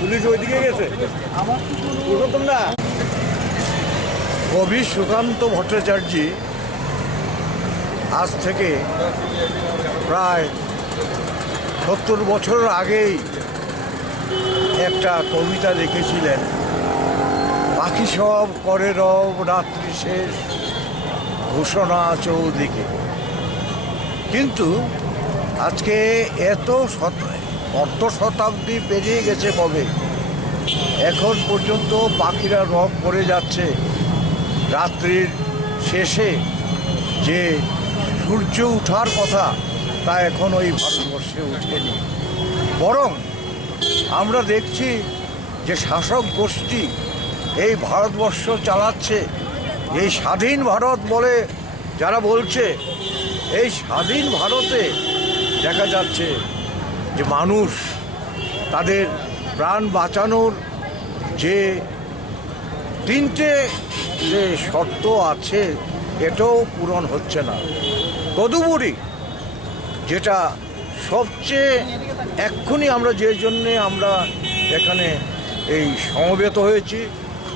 Police ওইদিকে গেছে। কবি সুকান্ত ভট্টাচার্য আজ থেকে প্রায় 70 বছর আগেই একটা কবিতা লিখেছিলেন, পাখি সব করে রব রাত্রি শেষ ঘোষণা চৌদিকে। কিন্তু আজকে এত অর্ধ শতাব্দী পেরিয়ে গেছে কবে, এখন পর্যন্ত পাখিরা রব করে যাচ্ছে রাত্রির শেষে যে সূর্য ওঠার কথা তা এখন ওই ভারতবর্ষে ওঠেনি। বরং আমরা দেখছি যে শাসক গোষ্ঠী এই ভারতবর্ষ চালাচ্ছে। এই স্বাধীন ভারত বলে যারা বলছে, এই স্বাধীন ভারতে দেখা যাচ্ছে যে মানুষ তাদের প্রাণ বাঁচানোর যে 3টে যে শর্ত আছে এটাও পূরণ হচ্ছে না। তদুপরি যেটা সবচেয়ে এক্ষুনি আমরা যে জন্যে আমরা এখানে এই সমবেত হয়েছি,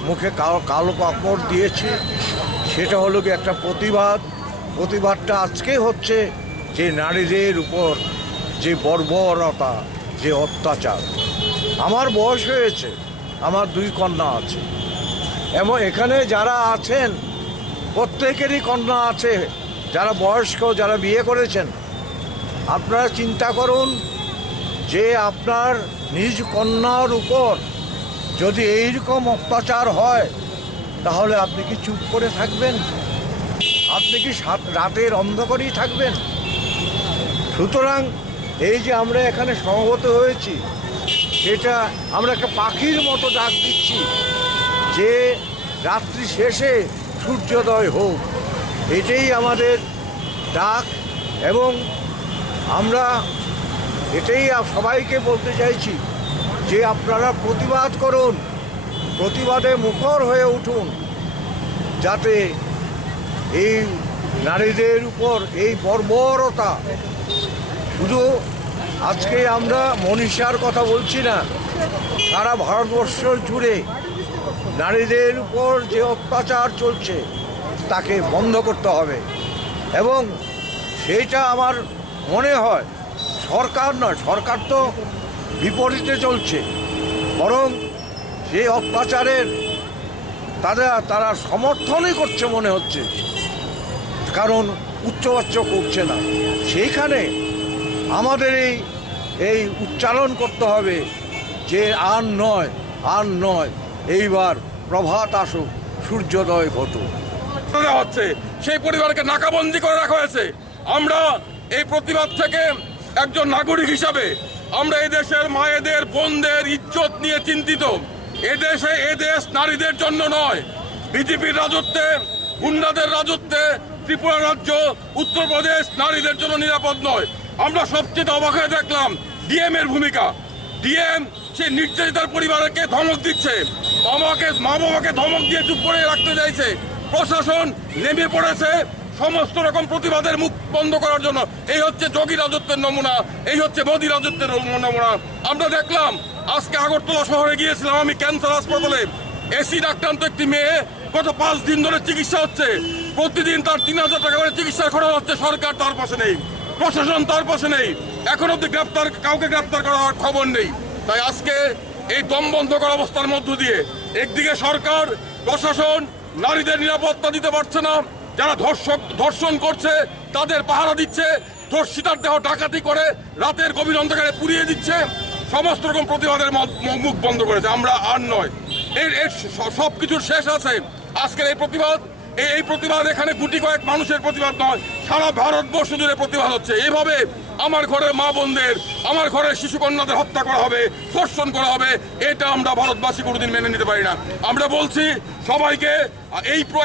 মুখে কালো কাপড় দিয়েছি, সেটা হলো কি একটা প্রতিবাদটা আজকে হচ্ছে যে নারীদের উপর যে বর্বরতা, যে অত্যাচার। আমার বয়স হয়েছে, আমার 2 কন্যা আছে, এবং এখানে যারা আছেন প্রত্যেকেরই কন্যা আছে, যারা বয়স্ক, যারা বিয়ে করেছেন। আপনারা চিন্তা করুন যে আপনার নিজ কন্যার উপর যদি এইরকম অত্যাচার হয়, তাহলে আপনি কি চুপ করে থাকবেন? আপনি কি রাতের অন্ধকারেই থাকবেন? সুতরাং এই যে আমরা এখানে সমবেত হয়েছি, সেটা আমরা একটা পাখির মতো ডাক দিচ্ছি যে রাত্রি শেষে সূর্যোদয় হোক, এটাই আমাদের ডাক। এবং আমরা এটাই সবাইকে বলতে চাইছি যে আপনারা প্রতিবাদ করুন, প্রতিবাদে মুখর হয়ে উঠুন, যাতে এই নারীদের উপর এই বর্বরতা, শুধু আজকে আমরা মনীষার কথা বলছি না, সারা ভারতবর্ষ জুড়ে নারীদের উপর যে অত্যাচার চলছে তাকে বন্ধ করতে হবে। এবং সেইটা আমার মনে হয় সরকার নয়, সরকার তো বিপরীতে চলছে, বরং সেই অত্যাচারের তারা সমর্থনই করছে মনে হচ্ছে, কারণ উচ্চবাচ্য করছে না। সেইখানে আমাদের এই উচ্চারণ করতে হবে যে আর নয়, এইবার প্রভাত আসুক, সূর্যোদয় ঘটুক। হচ্ছে সেই পরিবারকে নাকাবন্দি করে রাখা হয়েছে। আমরা এই প্রতিবাদ থেকে একজন নাগরিক হিসাবে আমরা এই দেশের মায়েদের, বোনদের ইজ্জত নিয়ে চিন্তিত। এদেশ নারীদের জন্য নয়, বিজেপির রাজত্বে, গুন্ডাদের রাজত্বে ত্রিপুরা রাজ্য, উত্তরপ্রদেশ নারীদের জন্য নিরাপদ নয়। আমরা সবচেয়ে অবাক হয়ে দেখলাম ডিএম এর ভূমিকা। ডিএম সে নির্যাতিতার পরিবারকে ধমক দিচ্ছে, মা বাবাকে ধমক দিয়ে চুপ করে রাখতে চাইছে। প্রশাসন নেমে পড়েছে সমস্ত রকম প্রতিবাদের মুখ বন্ধ করার জন্য। এই হচ্ছে যোগী রাজত্বের নমুনা, এই হচ্ছে মোদী রাজত্বের নমুনা। আমরা দেখলাম আজকে আগরতলা শহরে গিয়েছিলাম আমি, ক্যান্সার হাসপাতালে এসিড আক্রান্ত একটি মেয়ে গত 5 দিন ধরে চিকিৎসা হচ্ছে। প্রতিদিন তার 3000 টাকা করে চিকিৎসার খরচ হচ্ছে। সরকার তার পাশে নেই, প্রশাসন তার পাশে নেই, এখন অব্দি কাউকে গ্রেপ্তার করার খবর নেই। তাই আজকে এই দমবন্ধকর অবস্থার মধ্য দিয়ে একদিকে সরকার, প্রশাসন নারীদের নিরাপত্তা দিতে পারছে না, যারা ধর্ষণ করছে তাদের পাহারা দিচ্ছে, ধর্ষিতার দেহ ডাকাতি করে রাতের গভীর অন্ধকারে পুড়িয়ে দিচ্ছে, সমস্ত রকম প্রতিবাদের মুখ বন্ধ করেছে। আমরা আর নয়, এর সব কিছুর শেষ আছে। আজকের এই প্রতিবাদ এই প্রতিবাদ এখানে গুটি কয়েক মানুষের প্রতিবাদ নয়, সারা ভারতবর্ষ জুড়ে প্রতিবাদ হচ্ছে। এইভাবে আমার ঘরের মা বোনদের, আমার ঘরের শিশু কন্যাদের হত্যা করা হবে, ধর্ষণ করা হবে, এটা আমরা ভারতবাসী কোনোদিন মেনে নিতে পারি না। আমরা বলছি সবাইকে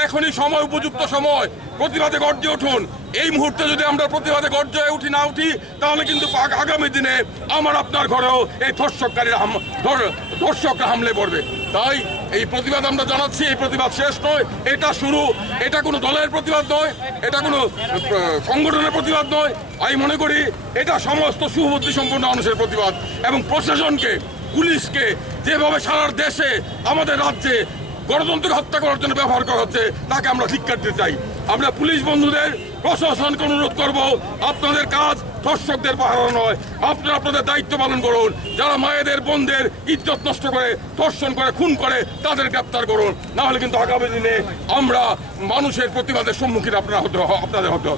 এখনই সময়, উপযুক্ত সময়, প্রতিবাদে গর্জে উঠুন। এই মুহূর্তে যদি আমরা প্রতিবাদে গর্জে না উঠি তাহলে কিন্তু আগামী দিনে আমার আপনার ঘরেও এই ধর্ষকরা হামলে পড়বে। তাই এই প্রতিবাদ আমরা জানাচ্ছি, এই প্রতিবাদ শেষ নয়, এটা শুরু। এটা কোনো দলের প্রতিবাদ নয়, এটা কোনো সংগঠনের প্রতিবাদ নয়। আমি মনে করি এটা সমস্ত সুবুদ্ধি সম্পন্ন মানুষের প্রতিবাদ। এবং প্রশাসনকে, পুলিশকে যেভাবে সারা দেশে, আমাদের রাজ্যে গণতন্ত্রকে হত্যা করার জন্য ব্যবহার করা হচ্ছে, তাকে আমরা ধিক্কার দিতে চাই। আমরা পুলিশ বন্ধুদের, প্রশাসনকে অনুরোধ করব, আপনাদের কাজ ধর্ষকদের পাহারা নয়, আপনারা আপনাদের দায়িত্ব পালন করুন। যারা মায়েদের, বোনদের ইজ্জত নষ্ট করে, ধর্ষণ করে, খুন করে, তাদের গ্রেপ্তার করুন। না হলে কিন্তু আগামী দিনে আমরা মানুষের প্রতিবাদের সম্মুখীন আপনাদের হতে হবে।